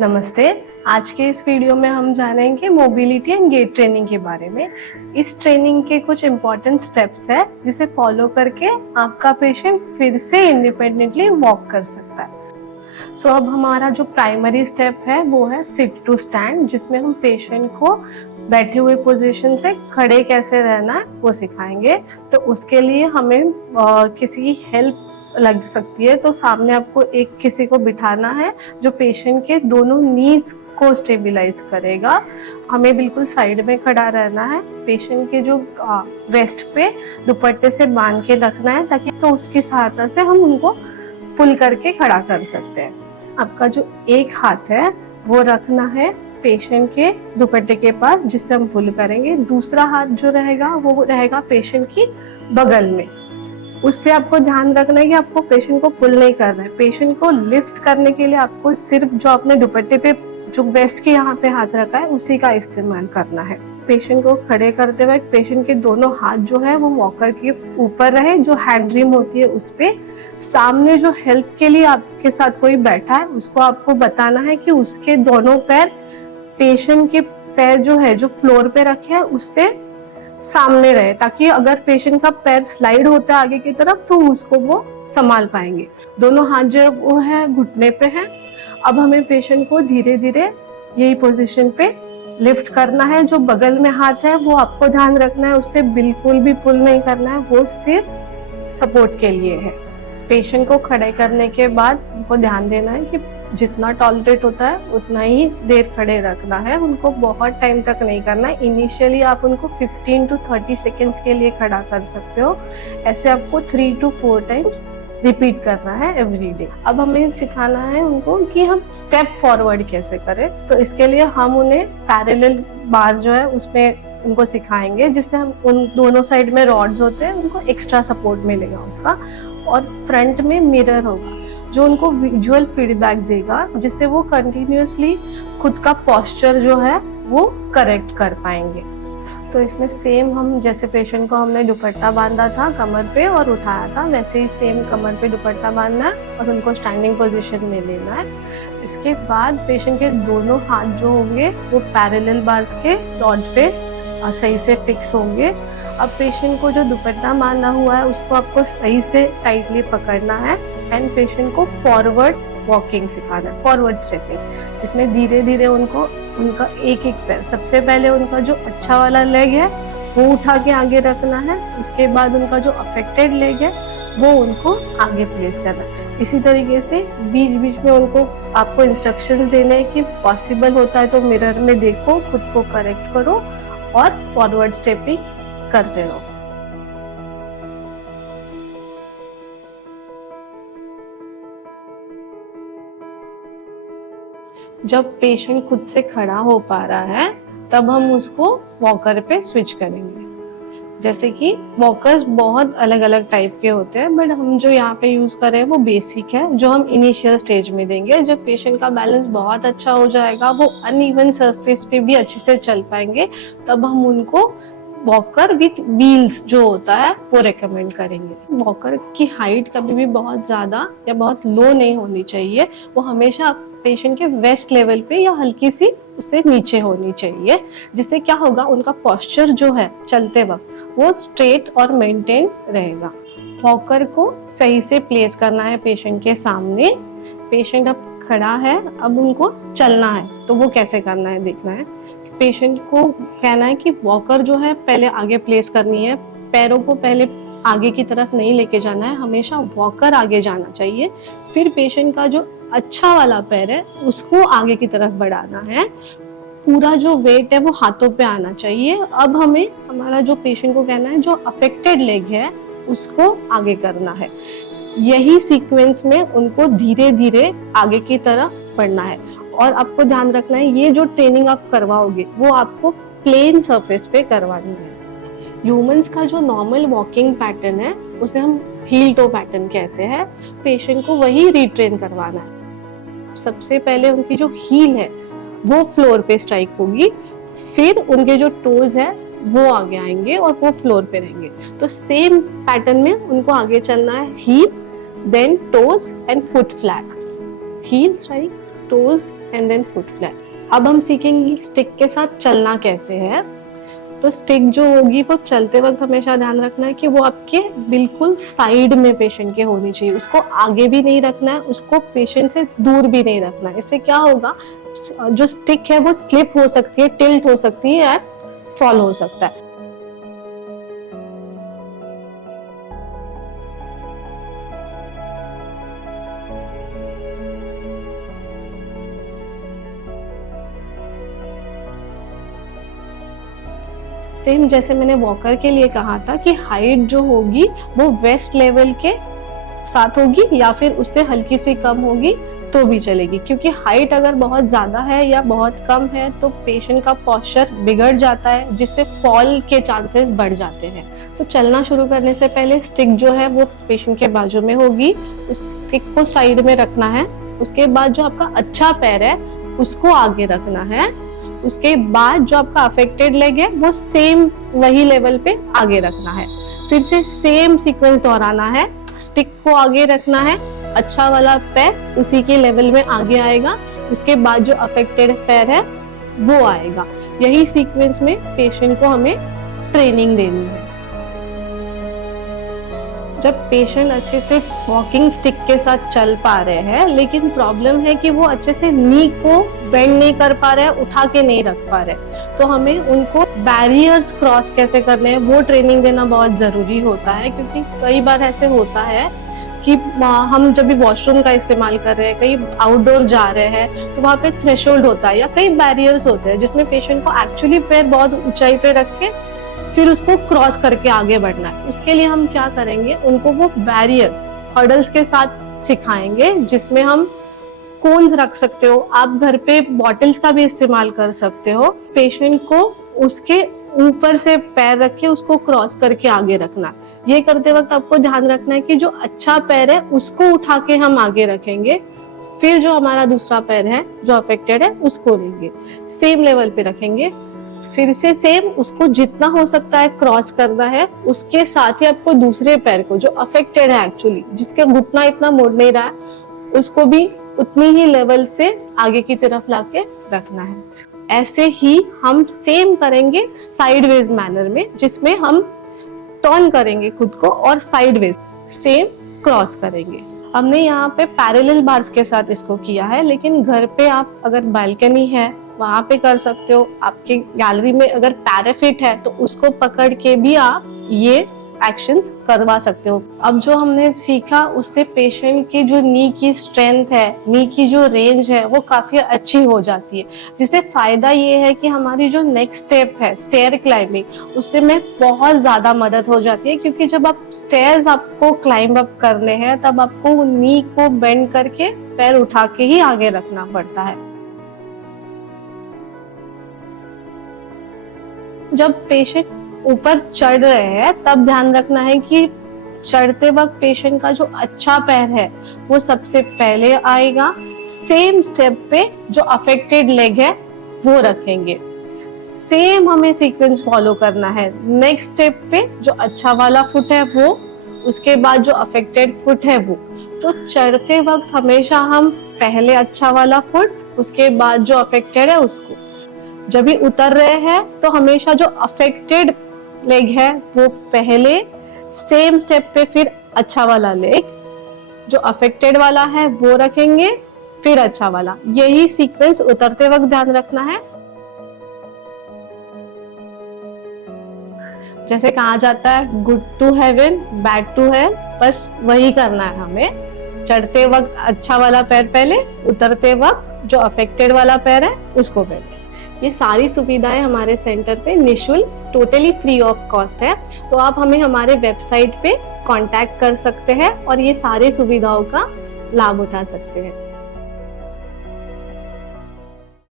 नमस्ते। आज के इस वीडियो में हम जानेंगे मोबिलिटी एंड गेट ट्रेनिंग के बारे में। इस ट्रेनिंग के कुछ इम्पॉर्टेंट स्टेप्स है जिसे फॉलो करके आपका पेशेंट फिर से इंडिपेंडेंटली वॉक कर सकता है। अब हमारा जो प्राइमरी स्टेप है वो है सिट टू स्टैंड, जिसमें हम पेशेंट को बैठे हुए पोजीशन से खड़े कैसे रहना है वो सिखाएंगे। तो उसके लिए हमें किसी की हेल्प लग सकती है, तो सामने आपको एक किसी को बिठाना है जो पेशेंट के दोनों नीज को स्टेबलाइज करेगा। हमें बिल्कुल साइड में खड़ा रहना है, पेशेंट के जो वेस्ट पे दुपट्टे से बांध के रखना है ताकि तो उसकी सहायता से हम उनको पुल करके खड़ा कर सकते हैं। आपका जो एक हाथ है वो रखना है पेशेंट के दुपट्टे के पास जिससे हम पुल करेंगे, दूसरा हाथ जो रहेगा वो रहेगा पेशेंट की बगल में। उससे आपको ध्यान रखना है कि आपको पेशेंट को पुल नहीं करना है। पेशेंट को लिफ्ट करने के लिए आपको सिर्फ जो आपने दुपट्टे पे जो वेस्ट के यहाँ पे हाथ रखा है उसी का इस्तेमाल करना है। पेशेंट को खड़े करते हुए पेशेंट के दोनों हाथ जो है वो वॉकर के ऊपर रहे, जो हैंड रिम होती है उस पे। सामने जो हेल्प के लिए आपके साथ कोई बैठा है उसको आपको बताना है कि उसके दोनों पैर पेशेंट के पैर जो है जो फ्लोर पे रखे हैं उससे सामने रहे, ताकि अगर पेशेंट का पैर स्लाइड होता है आगे की तरफ तो उसको वो संभाल पाएंगे। दोनों हाथ जो वो है घुटने पे है। अब हमें पेशेंट को धीरे धीरे यही पोजीशन पे लिफ्ट करना है। जो बगल में हाथ है वो आपको ध्यान रखना है, उससे बिल्कुल भी पुल नहीं करना है, वो सिर्फ सपोर्ट के लिए है। पेशेंट को खड़े करने के बाद उनको ध्यान देना है कि जितना टॉलरेट होता है उतना ही देर खड़े रखना है, उनको बहुत टाइम तक नहीं करना है। इनिशियली आप उनको 15 to 30 सेकेंड्स के लिए खड़ा कर सकते हो। ऐसे आपको 3 to 4 टाइम्स रिपीट करना है एवरी डे। अब हमें सिखाना है उनको कि हम स्टेप फॉरवर्ड कैसे करें, तो इसके लिए हम उन्हें पैरेलल बार्स जो है उसमें उनको सिखाएंगे, जिससे हम उन दोनों साइड में रॉड्स होते हैं उनको एक्स्ट्रा सपोर्ट मिलेगा उसका। और फ्रंट में मिरर होगा जो उनको विजुअल फीडबैक देगा, जिससे वो कंटिन्यूअसली खुद का पोस्चर जो है वो करेक्ट कर पाएंगे। तो इसमें सेम हम जैसे पेशेंट को हमने दुपट्टा बांधा था कमर पे और उठाया था, वैसे ही सेम कमर पे दुपट्टा बांधना है और उनको स्टैंडिंग पोजीशन में लेना है। इसके बाद पेशेंट के दोनों हाथ जो होंगे वो पैरेलल बार्स के रॉड्स पे सही से फिक्स होंगे। अब पेशेंट को जो दुपट्टा बांधा हुआ है उसको आपको सही से टाइटली पकड़ना है एंड पेशेंट को फॉरवर्ड वॉकिंग सिखाना है, फॉरवर्ड स्टेपिंग, जिसमें धीरे धीरे उनको उनका एक एक पैर, सबसे पहले उनका जो अच्छा वाला लेग है वो उठा के आगे रखना है, उसके बाद उनका जो अफेक्टेड लेग है वो उनको आगे प्लेस करना है। इसी तरीके से बीच बीच में उनको आपको इंस्ट्रक्शंस देने हैं कि पॉसिबल होता है तो मिरर में देखो, खुद को करेक्ट करो और फॉरवर्ड स्टेपिंग करते रहो। जब पेशेंट खुद से खड़ा हो पा रहा है तब हम उसको वॉकर पे स्विच करेंगे। जैसे कि वॉकर्स बहुत अलग अलग टाइप के होते हैं, बट हम जो यहाँ पे यूज कर रहे हैं वो बेसिक है, जो हम इनिशियल स्टेज में देंगे। जब पेशेंट का बैलेंस बहुत अच्छा हो जाएगा, वो अनइवन सरफेस पे भी अच्छे से चल पाएंगे, तब हम उनको वॉकर विथ व्हील्स जो होता है वो रेकमेंड करेंगे। वॉकर की हाइट कभी भी बहुत ज्यादा या बहुत लो नहीं होनी चाहिए, वो हमेशा पेशेंट के वेस्ट लेवल पे या हल्की सी उससे नीचे होनी चाहिए, जिससे क्या होगा उनका पोस्चर जो है चलते वक्त वो स्ट्रेट और मेंटेन रहेगा। वॉकर को सही से प्लेस करना है पेशेंट के सामने। पेशेंट अब खड़ा है, अब उनको चलना है, तो वो कैसे करना है देखना है। पेशेंट को कहना है कि वॉकर जो है पहले आगे प्लेस करनी है, पैरों को पहले आगे की तरफ नहीं लेके जाना है, हमेशा वॉकर आगे जाना चाहिए। फिर पेशेंट का जो अच्छा वाला पैर है उसको आगे की तरफ बढ़ाना है, पूरा जो वेट है वो हाथों पे आना चाहिए। अब हमें हमारा जो पेशेंट को कहना है जो अफेक्टेड लेग है उसको आगे करना है। यही सीक्वेंस में उनको धीरे धीरे आगे की तरफ बढ़ना है। और आपको ध्यान रखना है ये जो ट्रेनिंग आप करवाओगे वो आपको प्लेन सरफेस पे करवानी है। ह्यूमंस का जो नॉर्मल वॉकिंग पैटर्न है उसे हम हील टो पैटर्न कहते हैं, पेशेंट को वही रिट्रेन करवाना है। सबसे पहले उनकी जो हील है वो फ्लोर पे स्ट्राइक होगी, फिर उनके जो टोज है वो आगे आएंगे और वो फ्लोर पे रहेंगे। तो सेम पैटर्न में उनको आगे चलना है, heel then toes and foot flat, heel strike toes and then foot flat. अब हम सीखेंगे स्टिक के साथ चलना कैसे है। तो स्टिक जो होगी वो चलते वक्त हमेशा ध्यान रखना है कि वो आपके बिल्कुल साइड में पेशेंट के होनी चाहिए। उसको आगे भी नहीं रखना है, उसको पेशेंट से दूर भी नहीं रखना है। इससे क्या होगा, जो स्टिक है वो स्लिप हो सकती है, टिल्ट हो सकती है एंड फॉल हो सकता है। सेम जैसे मैंने वॉकर के लिए कहा था कि हाइट जो होगी वो वेस्ट लेवल के साथ होगी या फिर उससे हल्की सी कम होगी तो भी चलेगी, क्योंकि हाइट अगर बहुत ज्यादा है या बहुत कम है तो पेशेंट का पोस्चर बिगड़ जाता है, जिससे फॉल के चांसेस बढ़ जाते हैं। तो चलना शुरू करने से पहले स्टिक जो है वो पेशेंट के बाजू में होगी, उस स्टिक को साइड में रखना है। उसके बाद जो आपका अच्छा पैर है उसको आगे रखना है। उसके बाद जो आपका अफेक्टेड लेग है वो सेम वही लेवल पे आगे रखना है। फिर से सेम सीक्वेंस दोहराना है। स्टिक को आगे रखना है, अच्छा वाला पैर उसी के लेवल में आगे आएगा, उसके बाद जो अफेक्टेड पैर है वो आएगा। यही सीक्वेंस में पेशेंट को हमें ट्रेनिंग देनी है। जब पेशेंट अच्छे से वॉकिंग स्टिक के साथ चल पा रहे हैं, लेकिन प्रॉब्लम है कि वो अच्छे से नी को बेंड नहीं कर पा रहे हैं, उठा के नहीं रख पा रहे, तो हमें उनको बैरियर्स क्रॉस कैसे करने हैं वो ट्रेनिंग देना बहुत जरूरी होता है। क्योंकि कई बार ऐसे होता है कि हम जब भी वॉशरूम का इस्तेमाल कर रहे हैं, कहीं आउटडोर जा रहे हैं, तो वहाँ पे थ्रेशोल्ड होता है या कई बैरियर्स होते हैं जिसमें पेशेंट को एक्चुअली पैर बहुत ऊंचाई पे रख के फिर उसको क्रॉस करके आगे बढ़ना है। उसके लिए हम क्या करेंगे, उनको वो बैरियर्स हर्डल्स के साथ सिखाएंगे, जिसमें हम कोन्स रख सकते हो, आप घर पे बॉटल्स का भी इस्तेमाल कर सकते हो। पेशेंट को उसके ऊपर से पैर रख के उसको क्रॉस करके आगे रखना। ये करते वक्त आपको ध्यान रखना है कि जो अच्छा पैर है उसको उठा के हम आगे रखेंगे, फिर जो हमारा दूसरा पैर है जो अफेक्टेड है उसको लेंगे, सेम लेवल पे रखेंगे। फिर से सेम उसको जितना हो सकता है क्रॉस करना है। उसके साथ ही आपको दूसरे पैर को जो अफेक्टेड है एक्चुअली, जिसका घुटना इतना मुड़ नहीं रहा है, उसको भी उतनी ही लेवल से आगे की तरफ लाके रखना है। ऐसे ही हम सेम करेंगे साइडवेज मैनर में, जिसमें हम टर्न करेंगे खुद को और साइडवेज सेम क्रॉस करेंगे। हमने यहाँ पे पैरेलल बार्स के साथ इसको किया है, लेकिन घर पे आप अगर बालकनी है वहां पे कर सकते हो। आपके गैलरी में अगर पैराफिट है तो उसको पकड़ के भी आप ये एक्शंस करवा सकते हो। अब जो हमने सीखा उससे पेशेंट की जो नी की स्ट्रेंथ है, नी की जो रेंज है वो काफी अच्छी हो जाती है, जिससे फायदा ये है कि हमारी जो नेक्स्ट स्टेप है स्टेयर क्लाइंबिंग, उससे में बहुत ज्यादा मदद हो जाती है। क्योंकि जब आप स्टेयर्स आपको क्लाइंब अप करने हैं तब आपको नी को बेंड करके पैर उठा के ही आगे रखना पड़ता है। जब पेशेंट ऊपर चढ़ रहे हैं तब ध्यान रखना है कि चढ़ते वक्त पेशेंट का जो अच्छा पैर है वो सबसे पहले आएगा। सेम स्टेप पे जो अफेक्टेड लेग है वो रखेंगे। सेम हमें सीक्वेंस फॉलो करना है। नेक्स्ट स्टेप पे जो अच्छा वाला फुट है वो, उसके बाद जो अफेक्टेड फुट है वो। तो चढ़ते वक्त हमेशा हम पहले अच्छा वाला फुट, उसके बाद जो अफेक्टेड है उसको। जब भी उतर रहे हैं तो हमेशा जो अफेक्टेड लेग है वो पहले, सेम स्टेप पे फिर अच्छा वाला लेग, जो अफेक्टेड वाला है वो रखेंगे, फिर अच्छा वाला। यही सीक्वेंस उतरते वक्त ध्यान रखना है। जैसे कहा जाता है good to heaven bad to hell, बस वही करना है हमें। चढ़ते वक्त अच्छा वाला पैर पहले, उतरते वक्त जो अफेक्टेड वाला पैर है उसको पहले। ये सारी सुविधाएं हमारे सेंटर पे निःशुल्क, टोटली फ्री ऑफ कॉस्ट है। तो आप हमें हमारे वेबसाइट पे कांटेक्ट कर सकते हैं और ये सारी सुविधाओं का लाभ उठा सकते हैं।